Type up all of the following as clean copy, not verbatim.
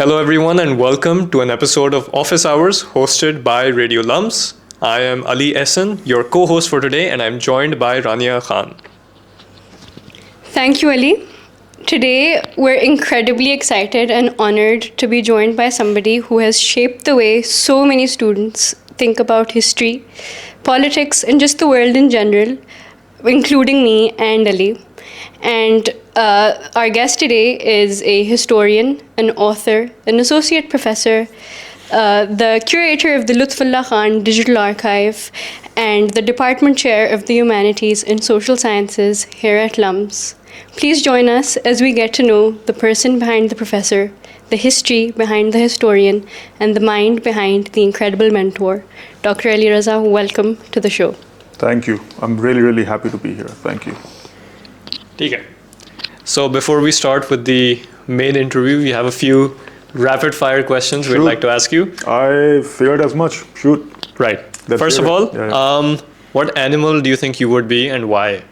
Hello, everyone, and welcome to an episode of Office Hours hosted by Radio LUMS. I am Ali Ehsan, your co host for today, and I'm joined by Rania Khan. Thank you, Ali. Today, we're incredibly excited and honored to be joined by somebody who has shaped the way so many students think about history, politics, and just the world in general, including me and Ali. And our guest today is a historian, an author, an associate professor, the curator of the Lutfullah Khan Digital Archive, and the department chair of the Humanities and Social Sciences here at LUMS. Please join us as we get to know the person behind the professor, the history behind the historian, and the mind behind the incredible mentor. Dr. Ali Raza, welcome to the show. Thank you. I'm really, really happy to be here. Thank you. Okay. So before we start with the main interview, we have a few rapid fire questions we'd like to ask you. I feared as much. Shoot. Right. Let's First of hear all, it. what animal do you think you would be and why?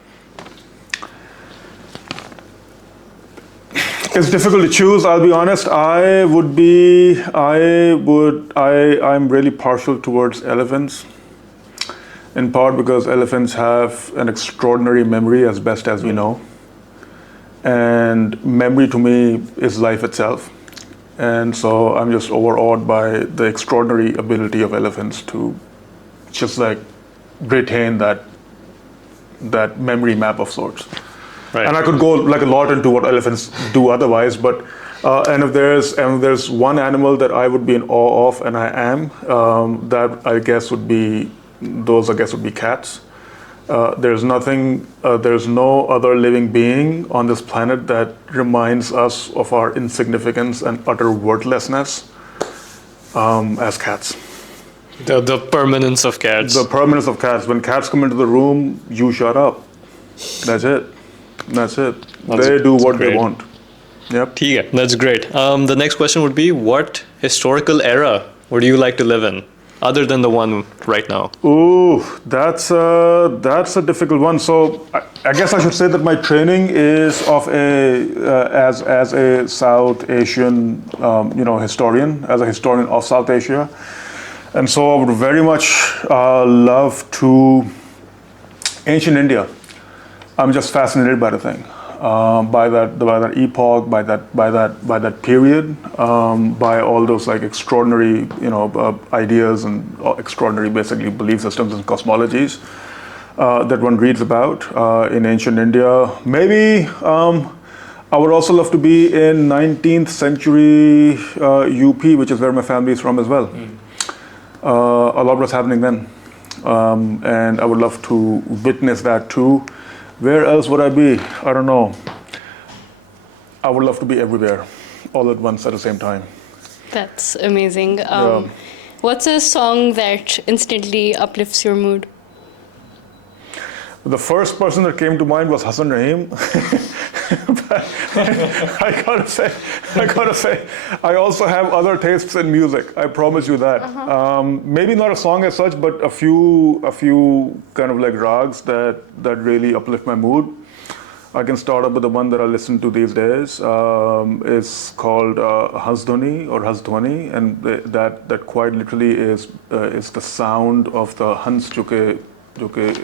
It's difficult to choose, I'll be honest. I'm really partial towards elephants. In part because elephants have an extraordinary memory as best as we know. And memory to me is life itself. And so I'm just overawed by the extraordinary ability of elephants to just like retain that memory map of sorts. Right. And I could go like a lot into what elephants do otherwise, but and if there's one animal that I would be in awe of, and I am, that I guess would be cats. There's no other living being on this planet that reminds us of our insignificance and utter worthlessness as cats. The permanence of cats. The permanence of cats. When cats come into the room, you shut up. That's it. They do what they want. Yep. That's great. The next question would be, what historical era would you like to live in, other than the one right now? Ooh, that's a difficult one. So I guess I should say that my training is of as a South Asian historian, as a historian of South Asia, and so I would very much love to ancient India. I'm just fascinated by the thing, by that epoch, by that period, by all those like extraordinary ideas and extraordinary basically belief systems and cosmologies that one reads about in ancient India. Maybe I would also love to be in 19th century UP, which is where my family is from as well. A lot was happening then, and I would love to witness that too. Where else would I be? I don't know. I would love to be everywhere, all at once at the same time. That's amazing. What's a song that instantly uplifts your mood? The first person that came to mind was Hassan Rahim. But I gotta say, I also have other tastes in music. I promise you that. Maybe not a song as such, but a few kind of like rags that really uplift my mood. I can start up with the one that I listen to these days. It's called Hasdhwani or Hasdhwani, and that quite literally is the sound of the Hans जो कि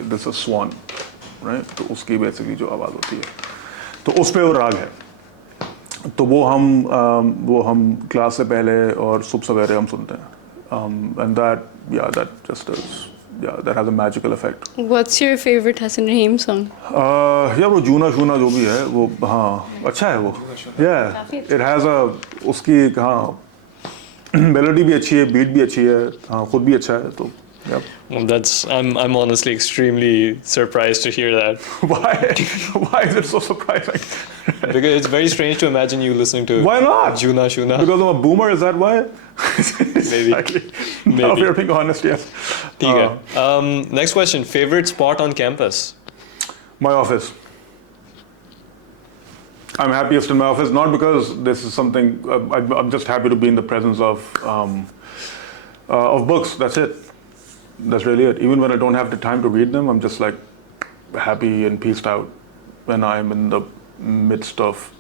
this is a swan, right? तो उसकी basically जो आवाज़ होती है, तो उस पे वो राग है. तो वो हम क्लास से पहले और सुबह सवेरे हम सुनते हैं, and that has a magical effect. What's your favorite Hassan Rahim song? यार वो जूना शूना जो भी है वो, हाँ अच्छा है वो. Yeah, it has उसकी हाँ मेलोडी भी अच्छी है, बीट भी अच्छी है, हाँ खुद भी अच्छा है तो. Yep. Well, I'm honestly extremely surprised to hear that. Why is it so surprising? Because it's very strange to imagine you listening to. Why not? Juna Shuna. Because I'm a boomer, is that why? Maybe. Exactly. Now we're being honest, yes. Next question. Favorite spot on campus? My office. I'm happiest in my office, not because this is something. I'm just happy to be in the presence of books. That's it. That's really it. Even when I don't have the time to read them, I'm just like happy and peaced out when I'm in the midst of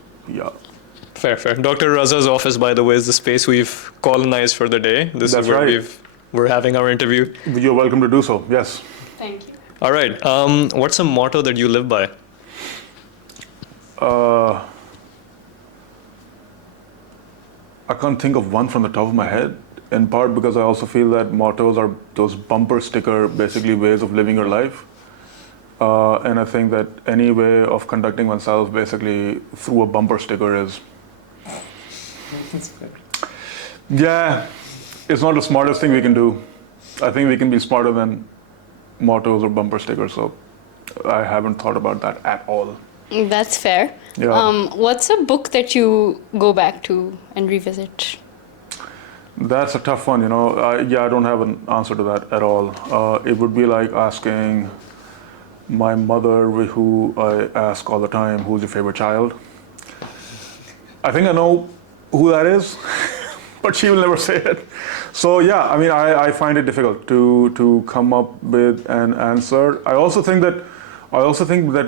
Fair, fair. Dr. Raza's office, by the way, is the space we've colonized for the day. This That's is where right. we're having our interview. You're welcome to do so. Yes. Thank you. All right. What's a motto that you live by? I can't think of one from the top of my head, in part because I also feel that mottos are those bumper sticker, basically ways of living your life. And I think that any way of conducting oneself basically through a bumper sticker is, yeah, it's not the smartest thing we can do. I think we can be smarter than mottos or bumper stickers, so I haven't thought about that at all. That's fair. Yeah. What's a book that you go back to and revisit? That's a tough one, I don't have an answer to that at all. It would be like asking my mother, who I ask all the time, who's your favorite child? I think I know who that is, but she will never say it. So yeah, I mean, I find it difficult to come up with an answer. I also think that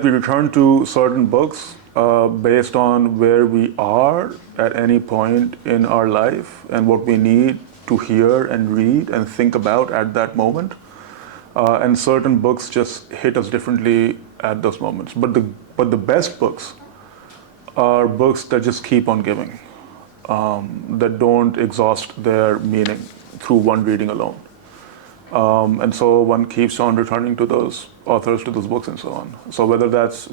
we return to certain books based on where we are at any point in our life and what we need to hear and read and think about at that moment. And certain books just hit us differently at those moments. But the best books are books that just keep on giving, that don't exhaust their meaning through one reading alone. And so one keeps on returning to those authors, to those books, and so on. So whether that's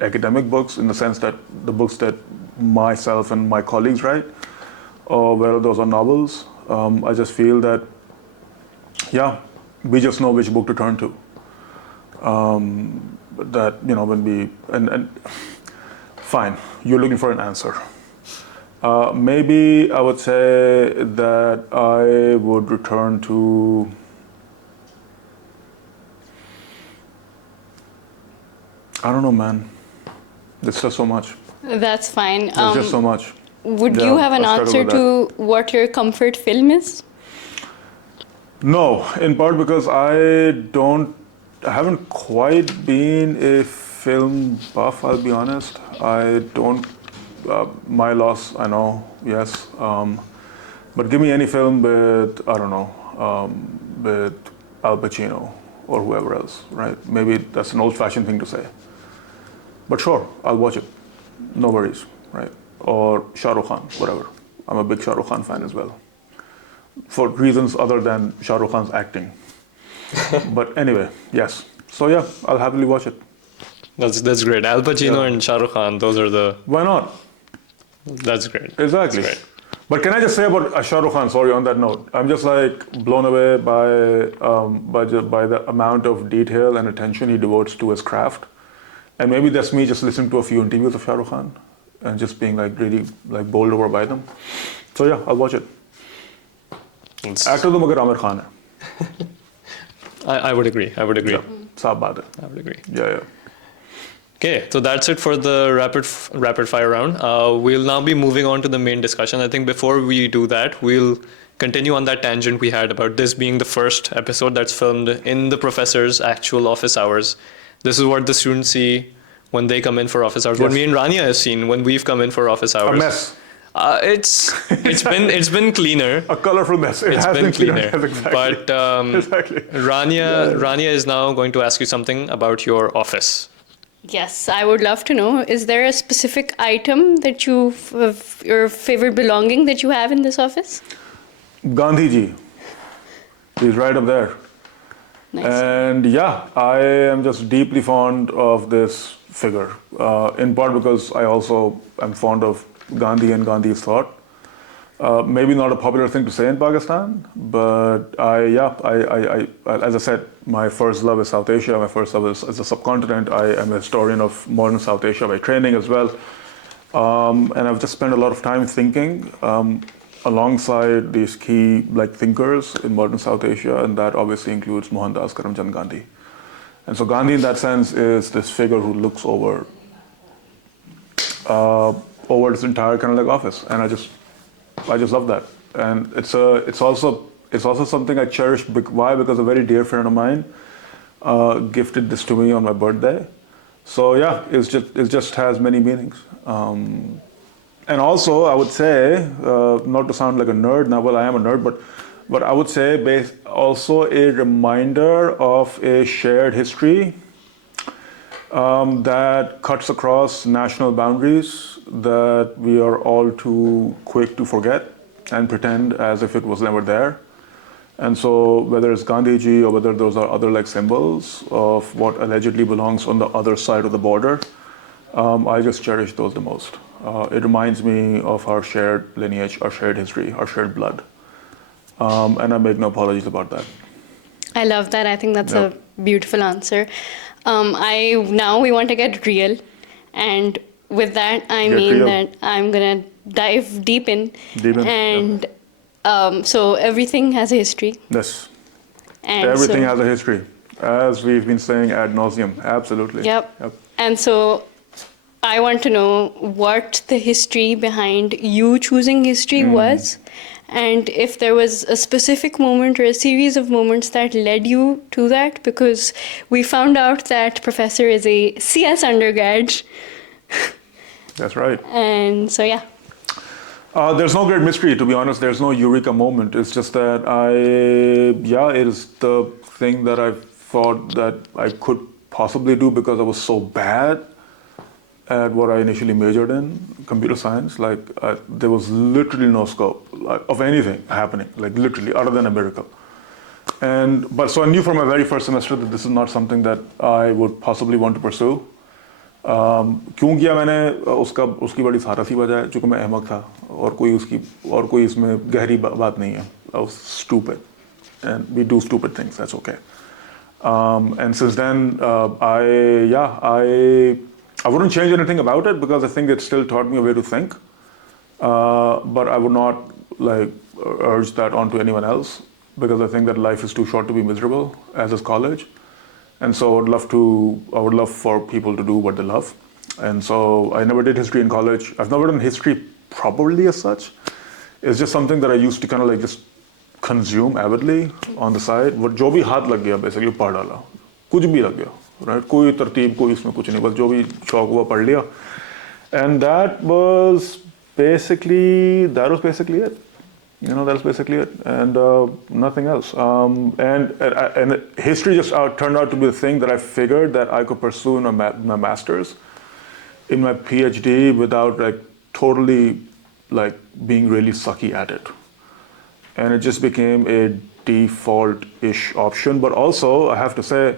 academic books in the sense that the books that myself and my colleagues write, or whether those are novels, I just feel that we just know which book to turn to. That when we and fine, you're looking for an answer. Maybe I would say that I would return to I don't know, man. There's just so much. That's fine. There's just so much. Would you have an I struggle answer with to what your comfort film is? No, in part because I haven't quite been a film buff, I'll be honest. I don't, my loss, I know, yes. But give me any film with, I don't know, with Al Pacino or whoever else, right? Maybe that's an old-fashioned thing to say. But sure, I'll watch it. No worries, right? Or Shah Rukh Khan, whatever. I'm a big Shah Rukh Khan fan as well, for reasons other than Shah Rukh Khan's acting. But anyway, yes. So yeah, I'll happily watch it. That's great. Al Pacino and Shah Rukh Khan, those are the... Why not? That's great. Exactly. That's great. But can I just say about Shah Rukh Khan, sorry, on that note, I'm just like blown away by the amount of detail and attention he devotes to his craft. And maybe that's me just listening to a few interviews of Shah Rukh Khan and just being like really like bowled over by them. So yeah, I'll watch it. Actor to magar Amir Khan hai. I would agree. I would agree. Yeah, saab baat hai. I would agree. Yeah. Okay, so that's it for the rapid fire round. We'll now be moving on to the main discussion. I think before we do that, we'll continue on that tangent we had about this being the first episode that's filmed in the professor's actual office hours. This is what the students see when they come in for office hours. Yes. What me and Rania have seen when we've come in for office hours. A mess. It's been cleaner. A colorful mess. It's been cleaner. Yes, exactly. But exactly. Rania is now going to ask you something about your office. Yes, I would love to know. Is there a specific item that your favorite belonging that you have in this office? Gandhi ji. He's right up there. Nice. And yeah, I am just deeply fond of this figure, in part because I also am fond of Gandhi and Gandhi's thought. Maybe not a popular thing to say in Pakistan, but as I said, my first love is South Asia. My first love is a subcontinent. I am a historian of modern South Asia by training as well. And I've just spent a lot of time thinking alongside these key thinkers in modern South Asia, and that obviously includes Mohandas Karamchand Gandhi. And so Gandhi in that sense is this figure who looks over this entire kind of office, and I just love that. And it's also something I cherish. Why? Because a very dear friend of mine gifted this to me on my birthday. So yeah, it just has many meanings. And also, I would say, not to sound like a nerd now, well, I am a nerd, but I would say also a reminder of a shared history that cuts across national boundaries that we are all too quick to forget and pretend as if it was never there. And so whether it's Gandhiji or whether those are other like symbols of what allegedly belongs on the other side of the border, I just cherish those the most. It reminds me of our shared lineage, our shared history, our shared blood. And I make no apologies about that. I love that. I think that's Yep. a beautiful answer. Now we want to get real, and with that I Get mean real. that I'm gonna dive deep in, Deep in, and so everything has a history, Yes. and Everything so, has a history, as we've been saying ad nauseum. Absolutely. Yep. And so I want to know what the history behind you choosing history was, and if there was a specific moment or a series of moments that led you to that, because we found out that Professor is a CS undergrad, That's right. and so yeah. There's no great mystery, to be honest. There's no eureka moment. It's just that it is the thing that I thought that I could possibly do because I was so bad at what I initially majored in, computer science. Like, there was literally no scope of anything happening, like literally, other than a miracle. But so I knew from my very first semester that this is not something that I would possibly want to pursue. क्यों किया मैंने उसकी बड़ी सारा सी वजह है, चूँकि मैं अहमक था और कोई इसमें गहरी बात नहीं है. I was stupid, and we do stupid things. That's okay. And since then, I wouldn't change anything about it because I think it still taught me a way to think. But I would not like urge that onto anyone else because I think that life is too short to be miserable, as is college. And so I would love for people to do what they love. And so I never did history in college. I've never done history properly as such. It's just something that I used to kind of like just consume avidly on the side. वो जो भी हाथ लग गया basically पढ़ डाला, कुछ भी लग गया, right? कोई तरतीब कोई इसमें कुछ नहीं, बस जो भी शौक हुआ पढ़ लिया. And that was basically it. That's basically it, and nothing else. And history just turned out to be the thing that I figured that I could pursue in my master's, in my PhD, without like totally like being really sucky at it. And it just became a default-ish option. But also, I have to say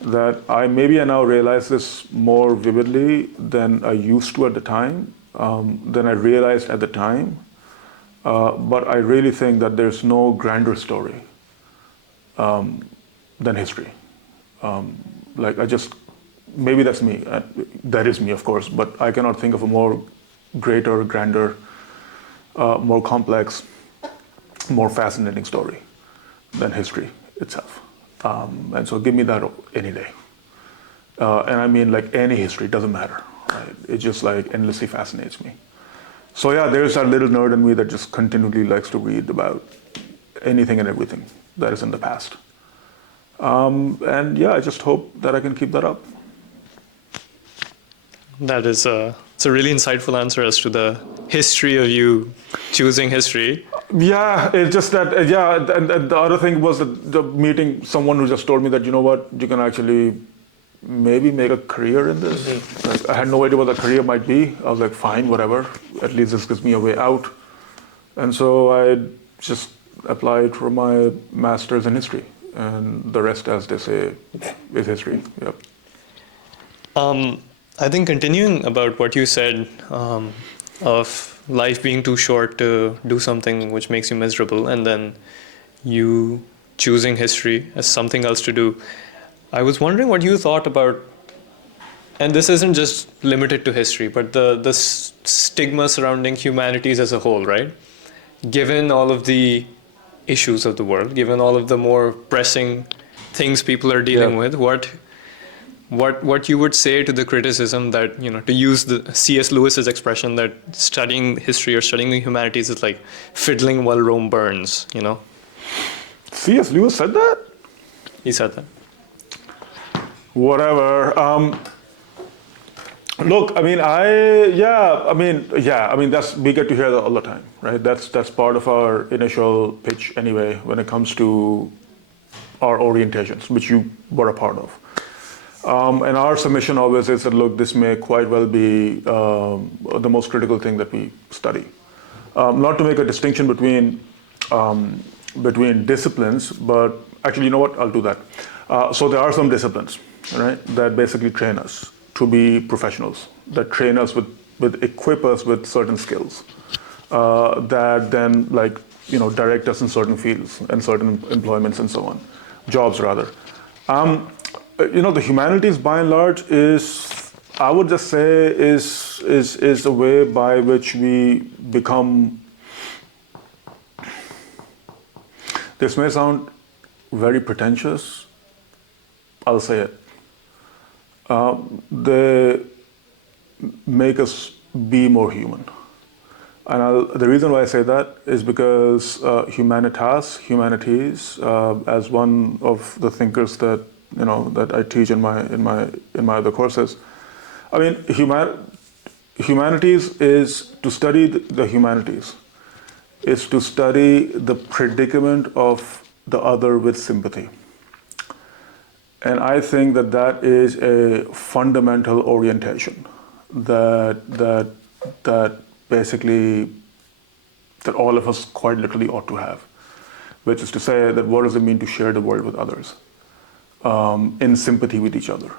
that I now realize this more vividly than I used to at the time, than I realized at the time. But I really think that there's no grander story than history. Maybe that's me. That is me, of course. But I cannot think of a more greater, grander, more complex, more fascinating story than history itself. And so give me that any day. And I mean like any history, doesn't matter. Right? It just like endlessly fascinates me. So yeah, there's that little nerd in me that just continually likes to read about anything and everything that is in the past. And yeah, I just hope that I can keep that up. That is it's a really insightful answer as to the history of you choosing history. Yeah, it's just that, and the other thing was that the meeting someone who just told me that, you know what, you can actually maybe make a career in this. Like, I had no idea what that career might be. I was like, fine, whatever. At least this gives me a way out. And so I just applied for my master's in history. And the rest, as they say, is history. Yep. I think continuing about what you said of life being too short to do something which makes you miserable, and then you choosing history as something else to do. I was wondering what you thought about, and this isn't just limited to history, but the stigma surrounding humanities as a whole, right? Given all of the issues of the world, given all of the more pressing things people are dealing with, what you would say to the criticism that, to use the C.S. Lewis's expression that studying history or studying the humanities is like fiddling while Rome burns, C.S. Lewis said that? He said that. Whatever. Look, I mean, that's we get to hear that all the time, right? That's part of our initial pitch anyway when it comes to our orientations, which you were a part of. And our submission always is that, look, this may quite well be the most critical thing that we study. Not to make a distinction between disciplines, but actually, you know what? I'll do that. So there are some disciplines, right, that basically train us to be professionals, that train us equip us with certain skills, that then direct us in certain fields and certain employments and so on, jobs rather. The humanities by and large is, I would just say, is the way by which we become. This may sound very pretentious. I'll say it. They make us be more human. And the reason why I say that is because humanities, as one of the thinkers that I teach in my other courses, I mean, humanities is to study the humanities, is to study the predicament of the other with sympathy. And I think that is a fundamental orientation that basically that all of us quite literally ought to have, which is to say that what does it mean to share the world with others in sympathy with each other.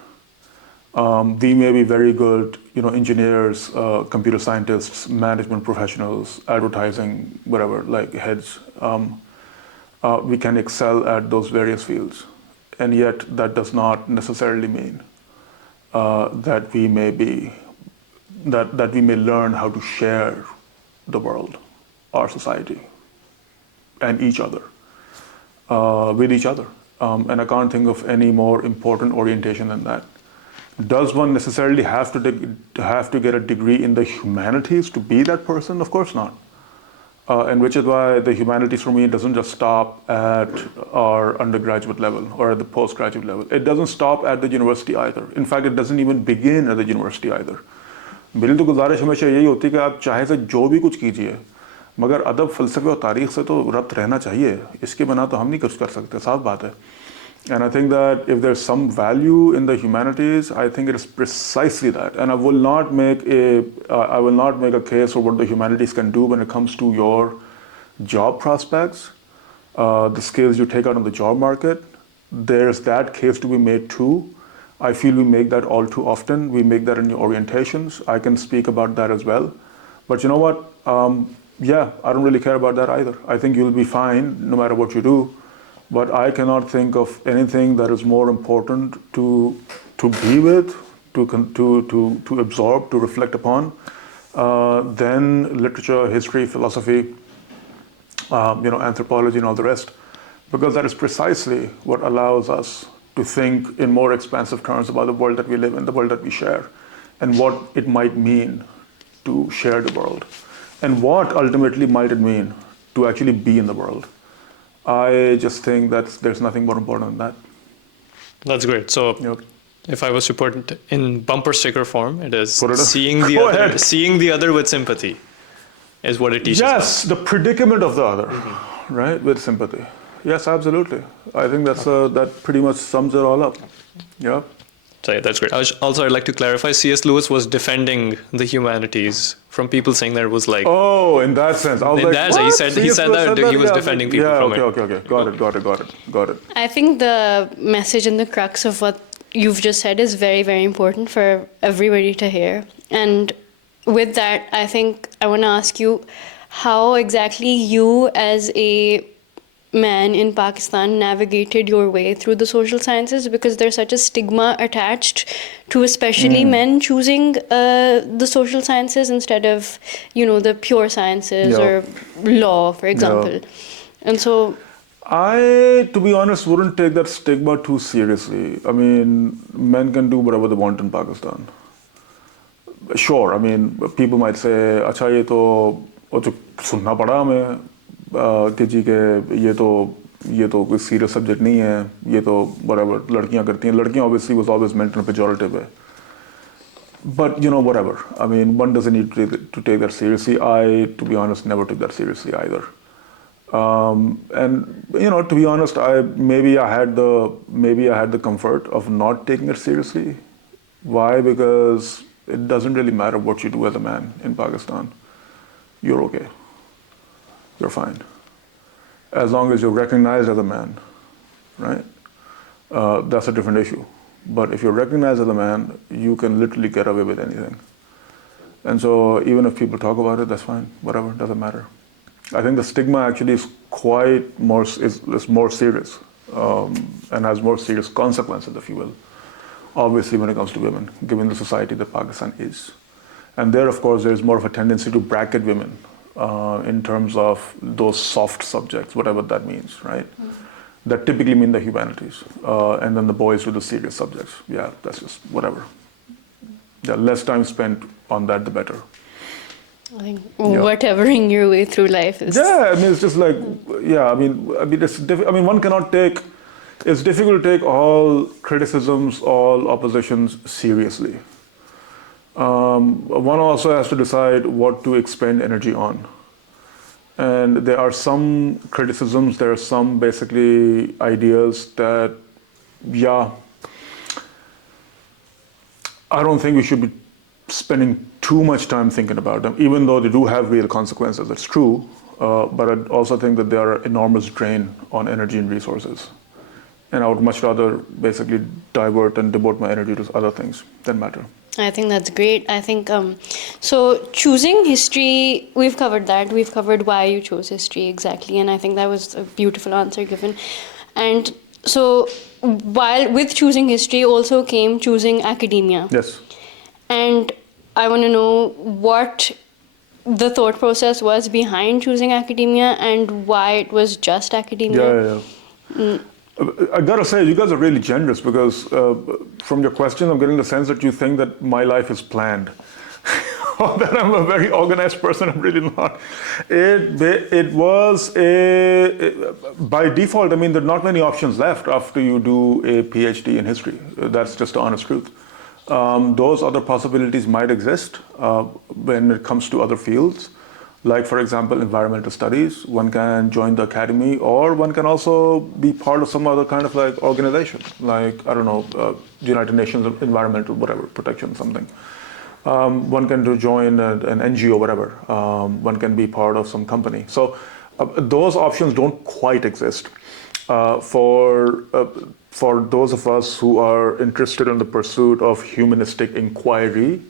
We may be very good, engineers, computer scientists, management professionals, advertising, whatever, like heads. We can excel at those various fields. And yet that does not necessarily mean that we may learn how to share the world, our society, and each other, with each other. And I can't think of any more important orientation than that. Does one necessarily have to get a degree in the humanities to be that person? Of course not. And which is why the humanities for me doesn't just stop at our undergraduate level or at the postgraduate level. It doesn't stop at the university either. In fact, it doesn't even begin at the university either. मेरी तो गुजारिश हमेशा यही होती है कि आप चाहे से जो भी कुछ कीजिए, मगर अदब, फ़लसफ़े और तारीख़ से तो रब्त रहना चाहिए. इसके बिना तो हम नहीं कुछ कर सकते, साफ बात है. And I think that if there's some value in the humanities, I think it is precisely that. And I will not make a case for what the humanities can do when it comes to your job prospects, the skills you take out on the job market. There's that case to be made too. I feel we make that all too often. We make that in your orientations. I can speak about that as well. But you know what? I don't really care about that either. I think you'll be fine no matter what you do. But I cannot think of anything that is more important to be with, to absorb, to reflect upon, than literature, history, philosophy, anthropology, and all the rest, because that is precisely what allows us to think in more expansive terms about the world that we live in, the world that we share, and what it might mean to share the world, and what ultimately might it mean to actually be in the world. I just think that there's nothing more important than that. That's great. So, if I was to put it in bumper sticker form, it is seeing the other with sympathy is what it teaches. Yes, the predicament of the other, right, with sympathy. Yes, absolutely. I think that pretty much sums it all up. Yeah. So that's great. Also, I'd like to clarify, C.S. Lewis was defending the humanities from people saying that it was like... Oh, in that sense. I was like, what? He said that he was defending people from it. Okay. Got it. I think the message and the crux of what you've just said is very, very important for everybody to hear. And with that, I think I want to ask you how exactly you as a man in Pakistan navigated your way through the social sciences, because there's such a stigma attached to especially men choosing the social sciences instead of, the pure sciences or law, for example. And so... I, to be honest, wouldn't take that stigma too seriously. I mean, men can do whatever they want in Pakistan. Sure, I mean, people might say, अच्छा ये तो सुनना पड़ा हमें कि जी के ये तो कोई serious subject नहीं है, ये तो whatever लड़कियां करती हैं. लड़कियां obviously was always meant in a pejorative way. But whatever. I mean, one doesn't need to take that seriously. I, to be honest, never took that seriously either. And to be honest, maybe I had the comfort of not taking it seriously. Why? Because it doesn't really matter what you do as a man in Pakistan. You're okay. You're fine. As long as you're recognized as a man, right? That's a different issue. But if you're recognized as a man, you can literally get away with anything. And so even if people talk about it, that's fine. Whatever, doesn't matter. I think the stigma actually is is more serious and has more serious consequences, if you will. Obviously, when it comes to women, given the society that Pakistan is. And there, of course, there's more of a tendency to bracket women in terms of those soft subjects, whatever that means, right? Mm-hmm. That typically mean the humanities. And then the boys do the serious subjects. Yeah, that's just whatever. The less time spent on that, the better. I think whatevering your way through life is... Yeah, I mean, it's just like, one cannot take... It's difficult to take all criticisms, all oppositions seriously. One also has to decide what to expend energy on. And there are some criticisms, there are some basically ideas that, I don't think we should be spending too much time thinking about them, even though they do have real consequences, that's true. But I also think that they are an enormous drain on energy and resources. And I would much rather basically divert and devote my energy to other things that matter. I think that's great. I think, so choosing history, we've covered that. We've covered why you chose history exactly. And I think that was a beautiful answer given. And so while with choosing history also came choosing academia. Yes. And I want to know what the thought process was behind choosing academia and why it was just academia. Yeah. I gotta say, you guys are really generous because from your question, I'm getting the sense that you think that my life is planned. Or that I'm a very organized person. I'm really not. It was by default, I mean, there are not many options left after you do a PhD in history. That's just the honest truth. Those other possibilities might exist when it comes to other fields. Like, for example, environmental studies, one can join the academy, or one can also be part of some other kind of like organization, like, I don't know, United Nations Environmental, whatever, protection, something. One can join an NGO, whatever. One can be part of some company. So those options don't quite exist. For those of us who are interested in the pursuit of humanistic inquiry,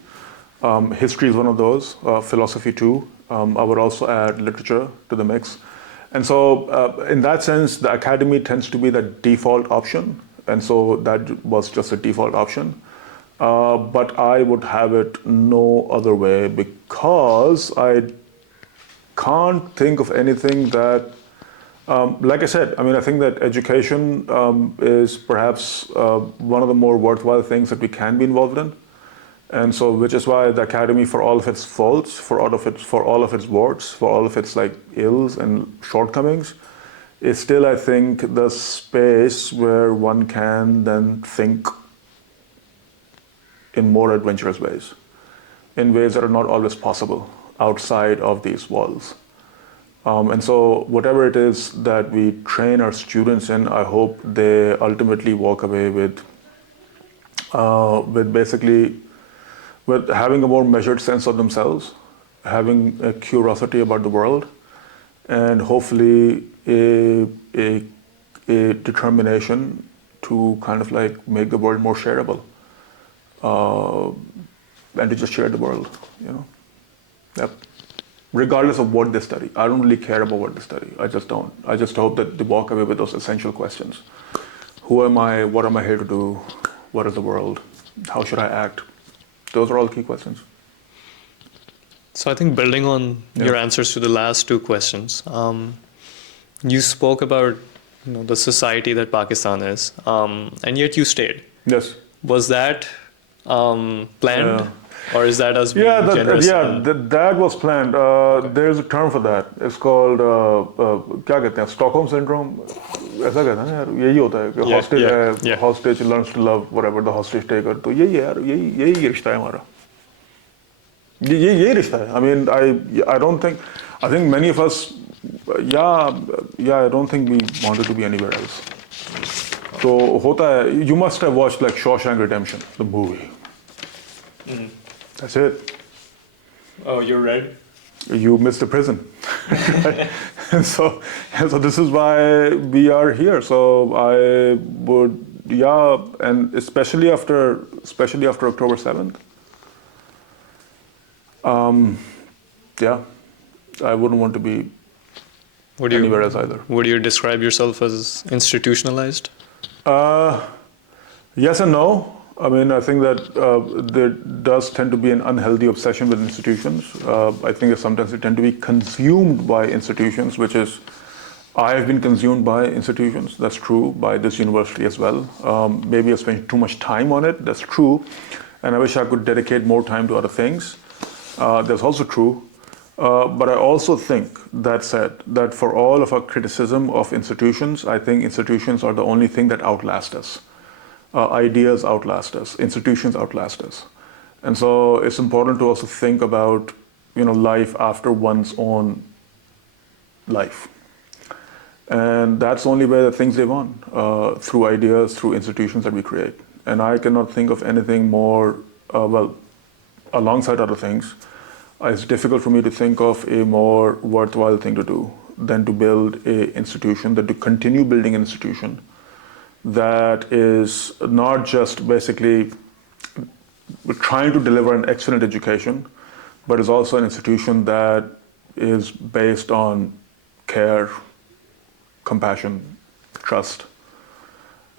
history is one of those, philosophy too. I would also add literature to the mix. And so in that sense, the academy tends to be the default option. And so that was just a default option. But I would have it no other way because I can't think of anything that, like I said, I mean, I think that education is perhaps one of the more worthwhile things that we can be involved in. And so, which is why the academy, for all of its faults, for all of its warts, for all of its like ills and shortcomings, is still, I think, the space where one can then think in more adventurous ways, in ways that are not always possible outside of these walls. And so, whatever it is that we train our students in, I hope they ultimately walk away with basically. With having a more measured sense of themselves, having a curiosity about the world, and hopefully a determination to kind of like make the world more shareable, and to just share the world, you know. Yep. Regardless of what they study, I don't really care about what they study. I just don't. I just hope that they walk away with those essential questions: who am I? What am I here to do? What is the world? How should I act? Those are all key questions. So I think building on your answers to the last two questions, you spoke about the society that Pakistan is, and yet you stayed. Yes. Was that planned, or is that us being generous? That was planned. There's a term for that. It's called क्या कहते हैं? Stockholm syndrome. ऐसा कहते हैं यार, यही होता है कि hostage learns to love whatever the hostage taker. तो यही है यार, यही रिश्ता है हमारा. ये रिश्ता है. I mean, I don't think, I think many of us, I don't think we wanted to be anywhere else. So होता है, you must have watched like Shawshank Redemption, the movie. That's it. Oh, you're red? You missed the prison. and so this is why we are here. So I would, and especially after October 7th, I wouldn't want to be anywhere else either. Would you describe yourself as institutionalized? Yes and no. I mean, I think that there does tend to be an unhealthy obsession with institutions. I think that sometimes they tend to be consumed by institutions, which is, I have been consumed by institutions. That's true, by this university as well. Maybe I spent too much time on it. That's true. And I wish I could dedicate more time to other things. That's also true. But I also think, that said, that for all of our criticism of institutions, I think institutions are the only thing that outlast us. Ideas outlast us, institutions outlast us. And so it's important to also think about, life after one's own life. And that's the only way that things live on, through ideas, through institutions that we create. And I cannot think of anything more, alongside other things, it's difficult for me to think of a more worthwhile thing to do than to build an institution, than to continue building an institution that is not just basically trying to deliver an excellent education, but is also an institution that is based on care, compassion, trust,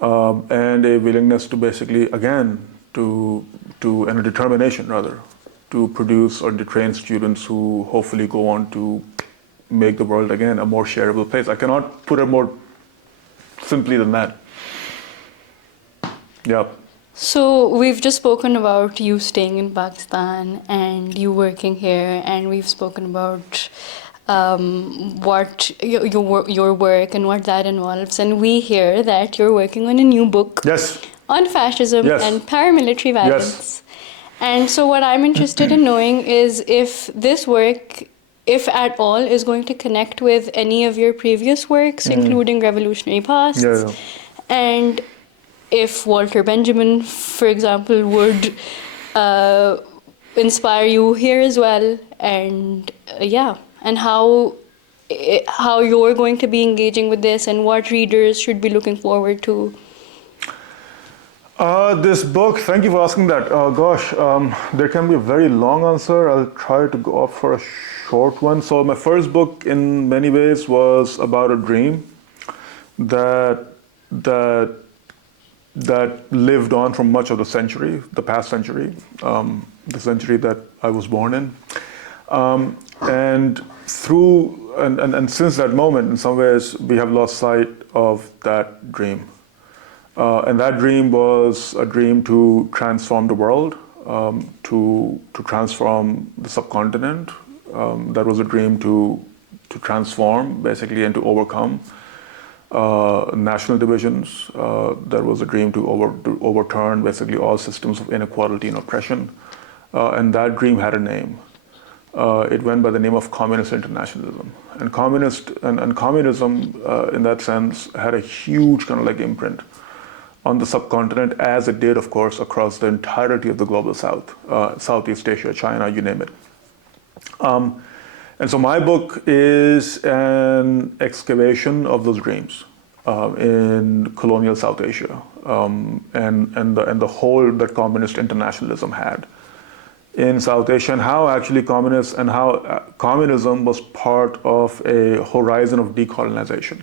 and a willingness to basically, again, and a determination rather, to produce or to train students who hopefully go on to make the world again a more shareable place. I cannot put it more simply than that. Yeah. So we've just spoken about you staying in Pakistan and you working here, and we've spoken about what your work and what that involves. And we hear that you're working on a new book on fascism and paramilitary violence. And so what I'm interested in knowing is if this work, if at all, is going to connect with any of your previous works, including Revolutionary Pasts, and if Walter Benjamin, for example, would inspire you here as well, and and how you're going to be engaging with this, and what readers should be looking forward to. This book, thank you for asking that. There can be a very long answer. I'll try to go off for a short one. So my first book, in many ways, was about a dream that lived on from much of the century, the past century, the century that I was born in. And since that moment, in some ways, we have lost sight of that dream. And that dream was a dream to transform the world, to transform the subcontinent. That was a dream to transform, basically, and to overcome national divisions. That was a dream to overturn, basically, all systems of inequality and oppression. And that dream had a name. It went by the name of communist internationalism. And communism, in that sense, had a huge kind of like imprint on the subcontinent, as it did, of course, across the entirety of the global south, Southeast Asia, China, you name it. And so my book is an excavation of those dreams in colonial South Asia, and the hold that communist internationalism had in South Asia, and how actually communism was part of a horizon of decolonization.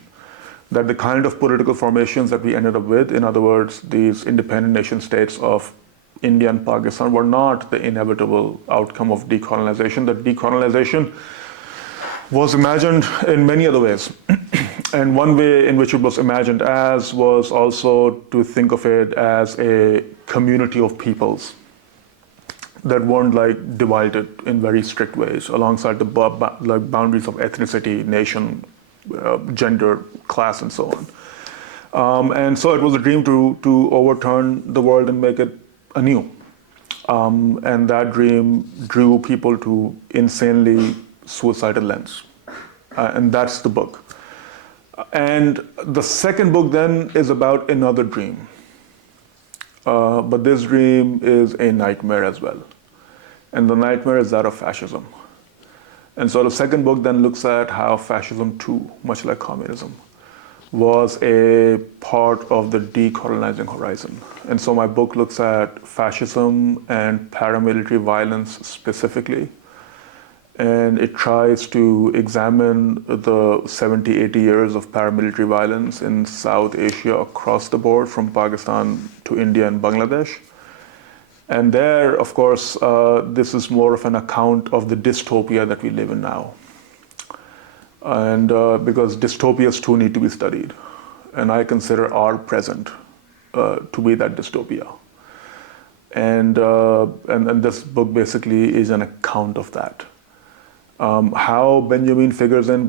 That the kind of political formations that we ended up with, in other words, these independent nation states of India and Pakistan, were not the inevitable outcome of decolonization. That decolonization was imagined in many other ways. And one way in which it was imagined as was also to think of it as a community of peoples that weren't like divided in very strict ways alongside the boundaries of ethnicity, nation, gender, class, and so on. And so it was a dream to overturn the world and make it anew. And that dream drew people to insanely suicidal lengths. And that's the book. And the second book then is about another dream. But this dream is a nightmare as well. And the nightmare is that of fascism. And so the second book then looks at how fascism too, much like communism, was a part of the decolonizing horizon. And so my book looks at fascism and paramilitary violence specifically. And it tries to examine the 70, 80 years of paramilitary violence in South Asia across the board, from Pakistan to India and Bangladesh. And there, of course, this is more of an account of the dystopia that we live in now. And because dystopias too need to be studied. And I consider our present to be that dystopia. And this book basically is an account of that. How Benjamin figures in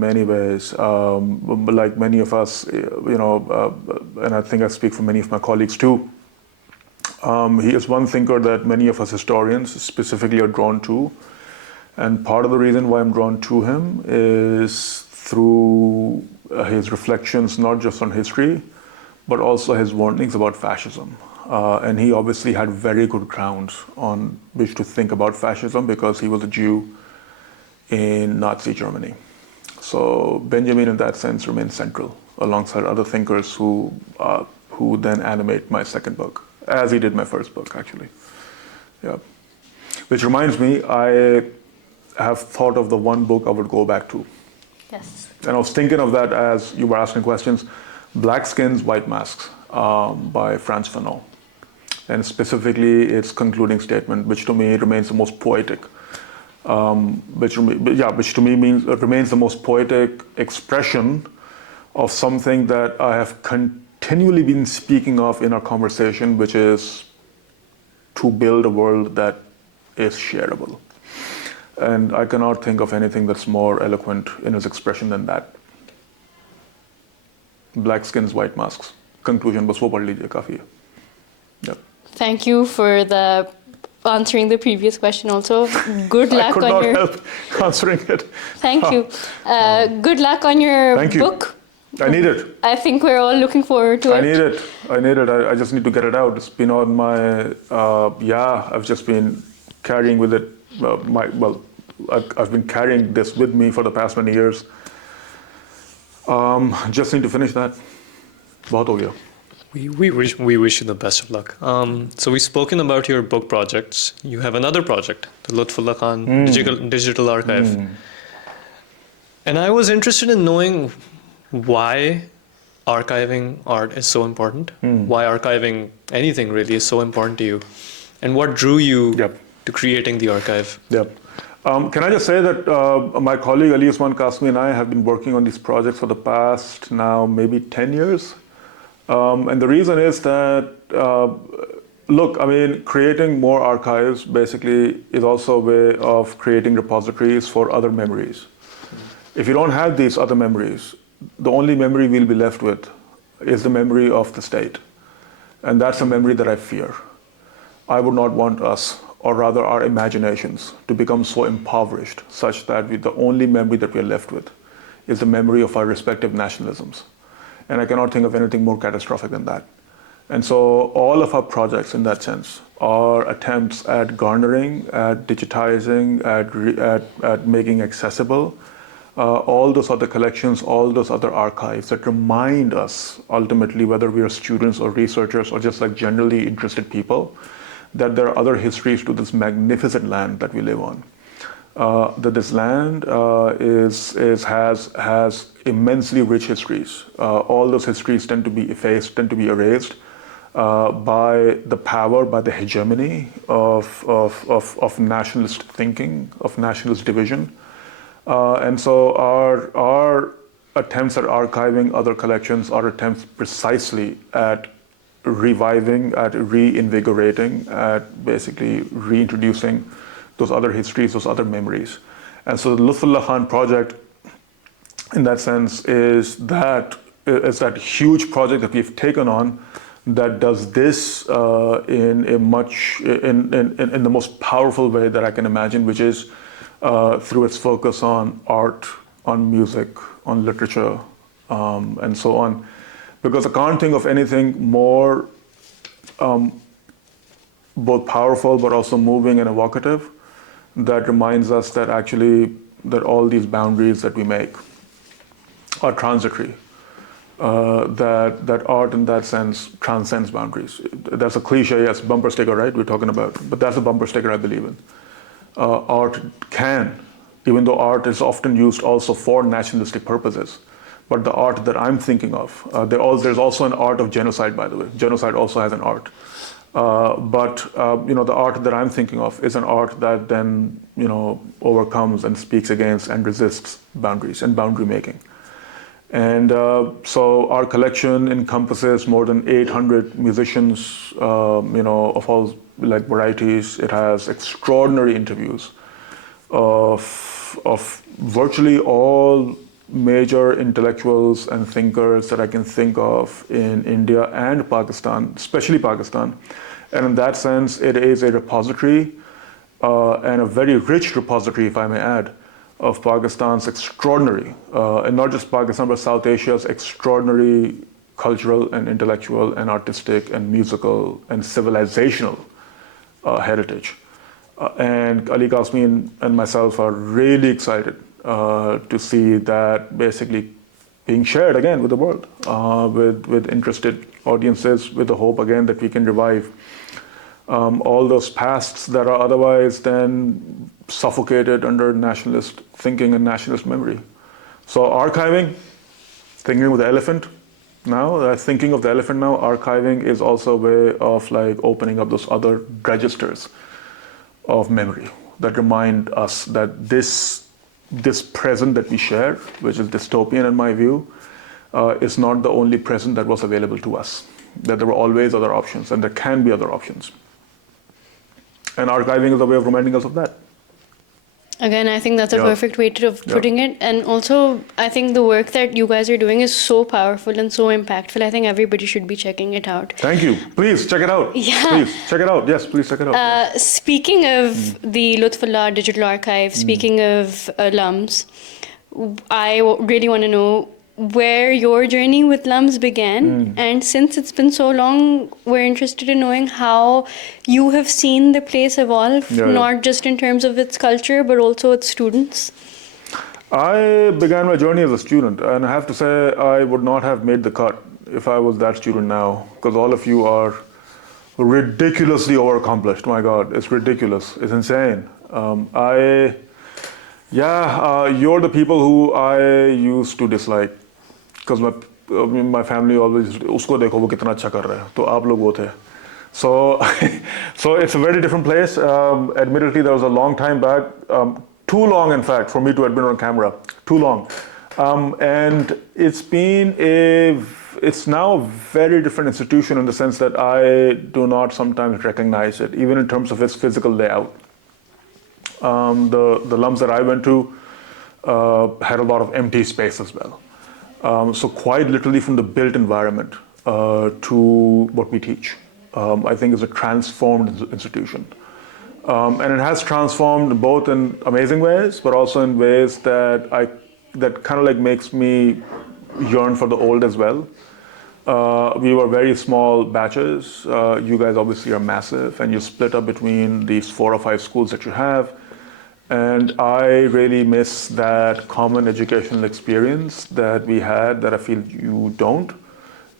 many ways. Like many of us, and I think I speak for many of my colleagues too. He is one thinker that many of us historians specifically are drawn to. And part of the reason why I'm drawn to him is through his reflections, not just on history, but also his warnings about fascism. And he obviously had very good grounds on which to think about fascism because he was a Jew in Nazi Germany. So Benjamin, in that sense, remains central alongside other thinkers who then animate my second book, as he did my first book, actually. Yeah. Which reminds me, I have thought of the one book I would go back to. Yes. And I was thinking of that as you were asking questions. Black Skins, White Masks by Frantz Fanon. And specifically its concluding statement, which to me remains the most poetic. Which to me means it remains the most poetic expression of something that I have continually been speaking of in our conversation, which is to build a world that is shareable. And I cannot think of anything that's more eloquent in its expression than that. Black Skins, White Masks. Conclusion बस वो पढ़ लीजिए काफी है. Yep. Thank you for the answering the previous question also. Good luck I could on not your help answering it. Thank you. Good luck on your Thank you. book. I need it. I think we're all looking forward to I it. need it. I need it. I just need to get it out. It's been on my, I've just been carrying with it, I've been carrying this with me for the past many years. Just need to finish that. बहुत हो गया. We wish you the best of luck. So we've spoken about your book projects. You have another project, the Lutfullah Khan Digital Archive. And I was interested in knowing why archiving art is so important, why archiving anything really is so important to you, and what drew you to creating the archive. Yep. Can I just say that my colleague Ali Usman Kasmi and I have been working on these projects for the past now maybe 10 years. And the reason is that, look, I mean, creating more archives basically is also a way of creating repositories for other memories. If you don't have these other memories, the only memory we'll be left with is the memory of the state. And that's a memory that I fear. I would not want us, or rather our imaginations, to become so impoverished such that the only memory that we're left with is the memory of our respective nationalisms. And I cannot think of anything more catastrophic than that. And so all of our projects in that sense are attempts at garnering, at digitizing, at making accessible all those other collections, all those other archives that remind us ultimately, whether we are students or researchers or just like generally interested people, that there are other histories to this magnificent land that we live on. That this land has immensely rich histories. All those histories tend to be effaced, tend to be erased by the power, by the hegemony of nationalist thinking, of nationalist division. And so our attempts at archiving other collections are attempts precisely at reviving, at reinvigorating, at basically reintroducing those other histories, those other memories. And so the Lutfullah Khan project, in that sense, is that huge project that we've taken on, that does this in the most powerful way that I can imagine, which is through its focus on art, on music, on literature, and so on. Because I can't think of anything more both powerful but also moving and evocative that reminds us that actually that all these boundaries that we make are transitory. That art in that sense transcends boundaries. That's a cliche, yes, bumper sticker, right? We're talking about, but that's a bumper sticker I believe in. Art can, even though art is often used also for nationalistic purposes, but the art that I'm thinking of, there's also an art of genocide, by the way. Genocide also has an art. But the art that I'm thinking of is an art that then overcomes and speaks against and resists boundaries and boundary making. And so our collection encompasses more than 800 musicians, of all varieties. It has extraordinary interviews of virtually all major intellectuals and thinkers that I can think of in India and Pakistan, especially Pakistan. And in that sense, it is a repository and a very rich repository, if I may add, of Pakistan's extraordinary, and not just Pakistan, but South Asia's extraordinary cultural and intellectual and artistic and musical and civilizational heritage. And Ali Qasmi and myself are really excited to see that basically being shared again with the world, with interested audiences, with the hope again that we can revive all those pasts that are otherwise then suffocated under nationalist thinking and nationalist memory. So archiving, thinking of the elephant now, thinking of the elephant now, archiving is also a way of opening up those other registers of memory that remind us that this present that we share, which is dystopian in my view, is not the only present that was available to us, that there were always other options and there can be other options. And archiving is a way of reminding us of that. Again, I think that's a perfect way of putting it. And also, I think the work that you guys are doing is so powerful and so impactful. I think everybody should be checking it out. Thank you. Please check it out. Yeah. Please check it out. Yes, please check it out. Speaking of the Lutfullah Digital Archive, speaking of LUMS, I really want to know where your journey with LUMS began. And since it's been so long, we're interested in knowing how you have seen the place evolve, not just in terms of its culture, but also its students. I began my journey as a student, and I have to say I would not have made the cut if I was that student now, because all of you are ridiculously overaccomplished. My God, it's ridiculous. It's insane. You're the people who I used to dislike. Because my family always, usko dekho, wo kitna acha kar raha hai. To aap log wo the. So it's a very different place. Admittedly, there was a long time back, too long in fact, for me to admit on camera, too long. And it's now a very different institution in the sense that I do not sometimes recognize it, even in terms of its physical layout. The LUMS that I went to had a lot of empty space as well. So quite literally from the built environment to what we teach, I think is a transformed institution. And it has transformed both in amazing ways, but also in ways that kind of makes me yearn for the old as well. We were very small batches. You guys obviously are massive, and you split up between these 4 or 5 schools that you have. And I really miss that common educational experience that we had that I feel you don't.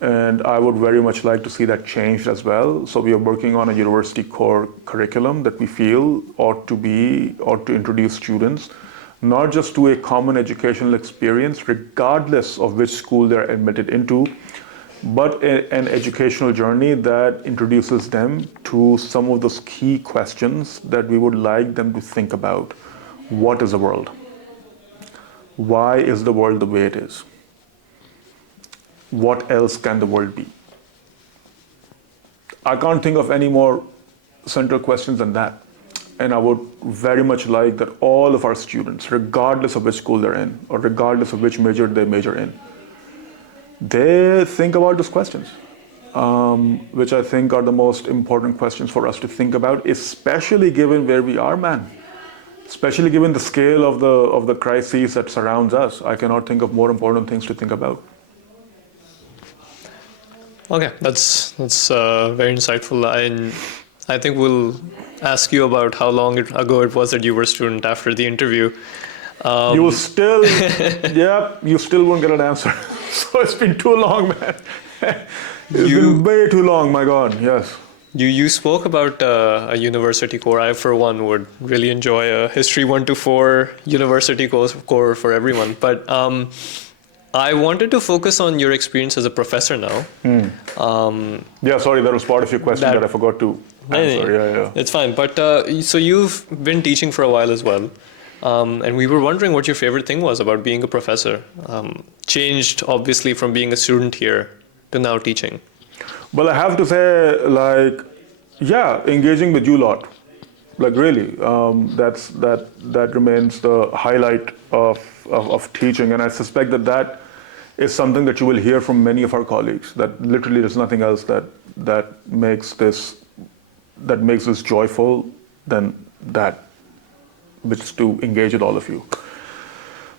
And I would very much like to see that changed as well. So we are working on a university core curriculum that we feel ought to introduce students, not just to a common educational experience, regardless of which school they're admitted into, but an educational journey that introduces them to some of those key questions that we would like them to think about. What is the world? Why is the world the way it is? What else can the world be? I can't think of any more central questions than that. And I would very much like that all of our students, regardless of which school they're in, or regardless of which major they major in, they think about those questions. which I think are the most important questions for us to think about, especially given where we are, man. Especially given the scale of the crises that surrounds us. I cannot think of more important things to think about. Okay, that's very insightful. I think we'll ask you about how long ago it was that you were a student after the interview. You will still, yeah, you still won't get an answer. So it's been too long, man. It's been way too long, my God, yes. You spoke about a university core. I, for one, would really enjoy a history 1 to 4 university core for everyone. But I wanted to focus on your experience as a professor now. Yeah, sorry, that was part of your question that I forgot to answer. Yeah. It's fine. But so you've been teaching for a while as well. And we were wondering what your favorite thing was about being a professor. Changed, obviously, from being a student here to now teaching. Well, I have to say, like, yeah, engaging with you lot, like really, that remains the highlight of teaching, and I suspect that is something that you will hear from many of our colleagues. That literally there's nothing else that makes this joyful than that, which is to engage with all of you.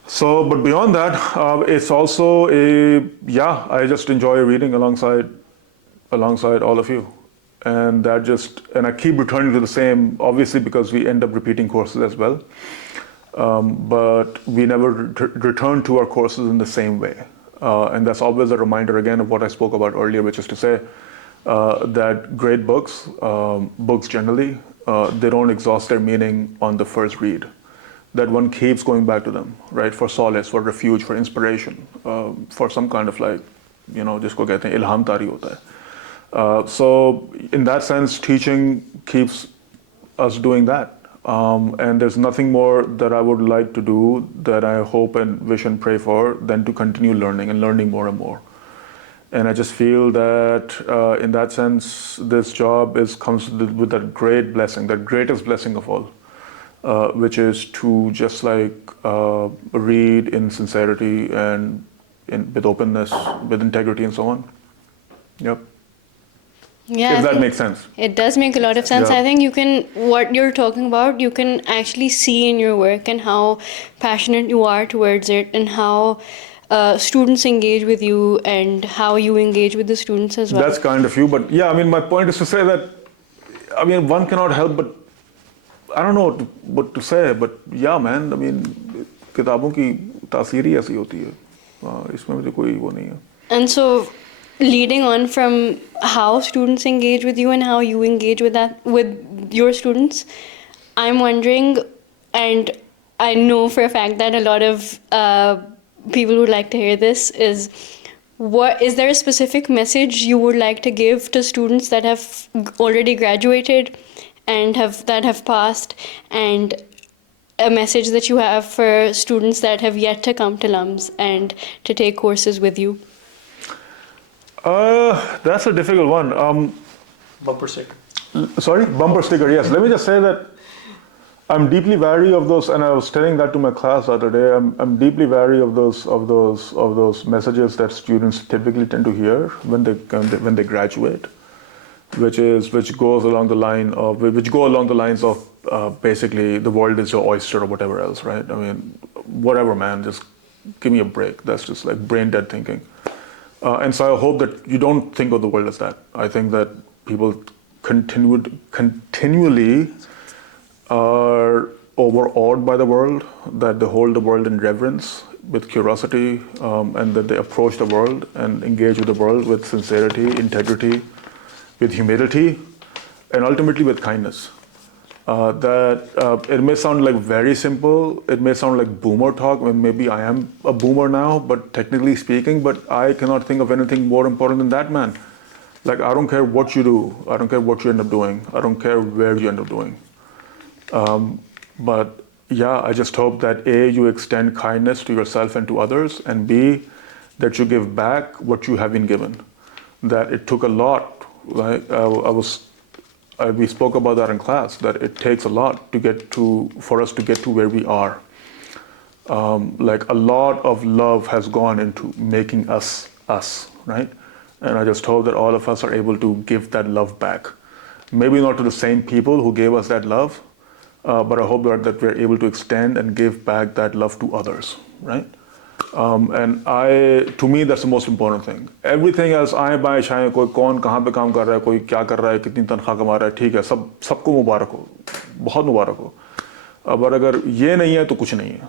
So, but beyond that, it's also I just enjoy reading alongside all of you, and I keep returning to the same, obviously because we end up repeating courses as well, but we never return to our courses in the same way, and that's always a reminder again of what I spoke about earlier, which is to say that great books generally, they don't exhaust their meaning on the first read, that one keeps going back to them, right, for solace, for refuge, for inspiration, for some kind of like, jisko kehte hain ilham tari hota hai. So in that sense, teaching keeps us doing that. And there's nothing more that I would like to do that I hope and wish and pray for than to continue learning and learning more and more. And I just feel that in that sense, this job comes with that great blessing, that greatest blessing of all, which is to just like read in sincerity and with openness, with integrity and so on. Yep. Yeah, if that makes sense. It does make a lot of sense. Yeah. I think what you're talking about, you can actually see in your work and how passionate you are towards it, and how students engage with you and how you engage with the students as well. That's kind of you, but yeah, I mean, my point is to say that, I mean, one cannot help but, I don't know what to say, but yeah, man, I mean, किताबों की तासीर ही ऐसी होती है, इसमें मुझे कोई वो नहीं है. And so, leading on from how students engage with you and how you engage with your students, I'm wondering, and I know for a fact that a lot of people would like to hear this, is there a specific message you would like to give to students that have already graduated and that have passed, and a message that you have for students that have yet to come to LUMS and to take courses with you? That's a difficult one. Bumper sticker. Sorry? Bumper sticker, yes. Let me just say that I'm deeply wary of those, and I was telling that to my class the other day. I'm deeply wary of those messages that students typically tend to hear when they graduate, which go along the lines of basically the world is your oyster or whatever else, right? I mean, whatever, man. Just give me a break. That's just like brain dead thinking. And so I hope that you don't think of the world as that. I think that people continually are overawed by the world, that they hold the world in reverence, with curiosity, and that they approach the world and engage with the world with sincerity, integrity, with humility, and ultimately with kindness. It may sound like very simple, it may sound like boomer talk, and maybe I am a boomer now, but technically speaking, but I cannot think of anything more important than that, man. Like, I don't care what you do, I don't care what you end up doing, I don't care where you end up doing. But yeah, I just hope that A, you extend kindness to yourself and to others, and B, that you give back what you have been given. That it took a lot, right? We spoke about that in class, that it takes a lot for us to get to where we are. Like, a lot of love has gone into making us, right? And I just hope that all of us are able to give that love back. Maybe not to the same people who gave us that love, but I hope that we're able to extend and give back that love to others, right? And to me, that's the most important thing. Everything else, आए बाएं छाएं, कोई कौन कहाँ पे काम कर रहा है, कोई क्या कर रहा है, कितनी तनख्वाह कमा रहा है, ठीक है, सबको मुबारक हो, बहुत मुबारक हो. But अगर ये नहीं है तो कुछ नहीं है,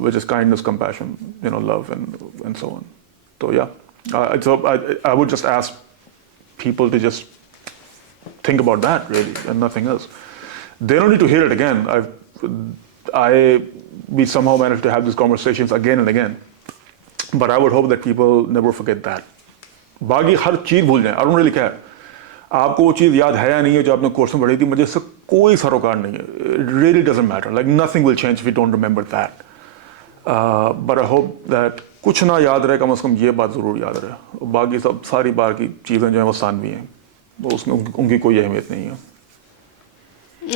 which is kindness, compassion, love and so on. So yeah, I would just ask people to just think about that really, and nothing else. They don't need to hear it again. We somehow managed to have these conversations again and again. But I would hope that people never forget that. बाकी हर चीज़ भूल जाएं. I don't really care. आपको वो चीज़ याद है या नहीं है जो आपने कोर्स में पढ़ी थी, मुझे इससे कोई सरोकार नहीं है. It really doesn't matter. Like nothing will change if you don't remember that. But I hope that कुछ ना याद रहे, कम से कम ये बात ज़रूर याद रहे. बाकी सब सारी बार की चीज़ें जो हैं वो सानवी हैं. वो उसमें उनकी कोई अहमियत नहीं है.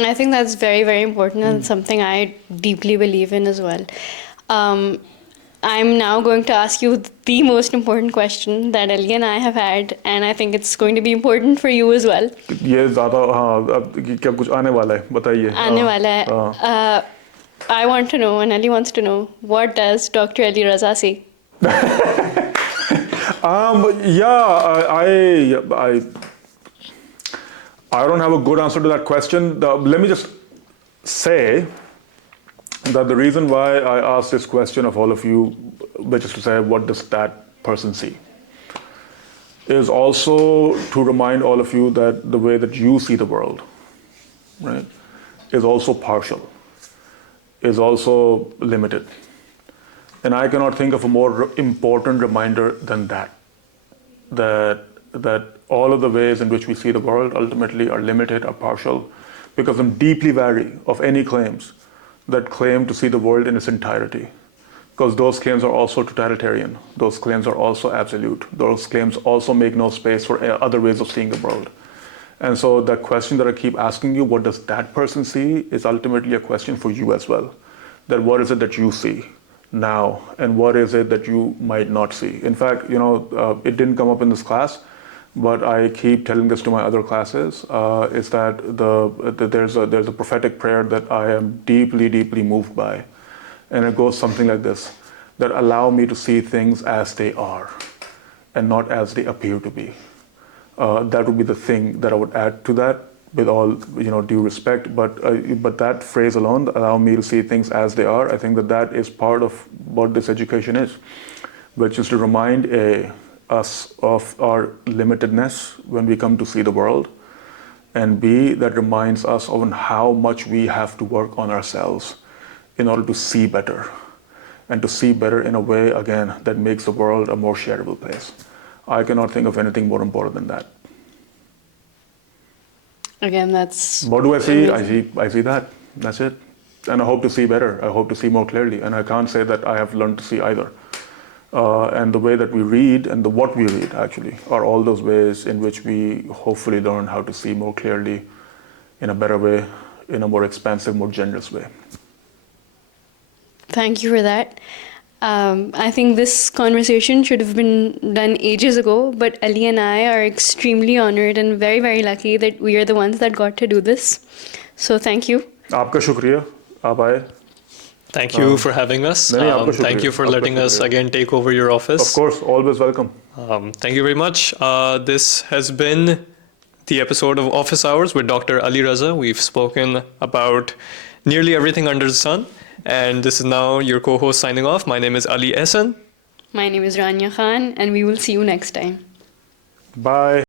I think that's very, very important and something I deeply believe in as well. I'm now going to ask you the most important question that Ali and I have had, and I think it's going to be important for you as well. ये ज़्यादा अब क्या कुछ आने वाला है, बताइए. आने वाला है. I want to know, and Ali wants to know, what does Dr. Ali Raza say? I don't have a good answer to that question. Let me just say that the reason why I asked this question of all of you, which is to say, what does that person see, is also to remind all of you that the way that you see the world, right, is also partial, is also limited. And I cannot think of a more important reminder than that all of the ways in which we see the world ultimately are limited, are partial, because I'm deeply wary of any claims that claim to see the world in its entirety, because those claims are also totalitarian, those claims are also absolute, those claims also make no space for other ways of seeing the world. And so that question that I keep asking you, what does that person see, is ultimately a question for you as well. That what is it that you see now, and what is it that you might not see? In fact, it didn't come up in this class, but I keep telling this to my other classes, is that there's a prophetic prayer that I am deeply, deeply moved by. And it goes something like this, that allow me to see things as they are and not as they appear to be. That would be the thing that I would add to that, with all due respect. But that phrase alone, allow me to see things as they are, I think that is part of what this education is, which is to remind us of our limitedness when we come to see the world, and B, that reminds us of how much we have to work on ourselves in order to see better, and to see better in a way, again, that makes the world a more shareable place. I cannot think of anything more important than that. Again, that's... What do I see? I see that. That's it. And I hope to see better. I hope to see more clearly. And I can't say that I have learned to see either. And the way that we read and what we read, actually, are all those ways in which we hopefully learn how to see more clearly, in a better way, in a more expansive, more generous way. Thank you for that. I think this conversation should have been done ages ago, but Ali and I are extremely honored and very, very lucky that we are the ones that got to do this. So thank you. आपका शुक्रिया, आप आए. Thank you for having us. Thank you for letting us again take over your office. Of course, always welcome. Thank you very much. This has been the episode of Office Hours with Dr. Ali Raza. We've spoken about nearly everything under the sun. And this is now your co-host signing off. My name is Ali Ehsan. My name is Rania Khan, and we will see you next time. Bye.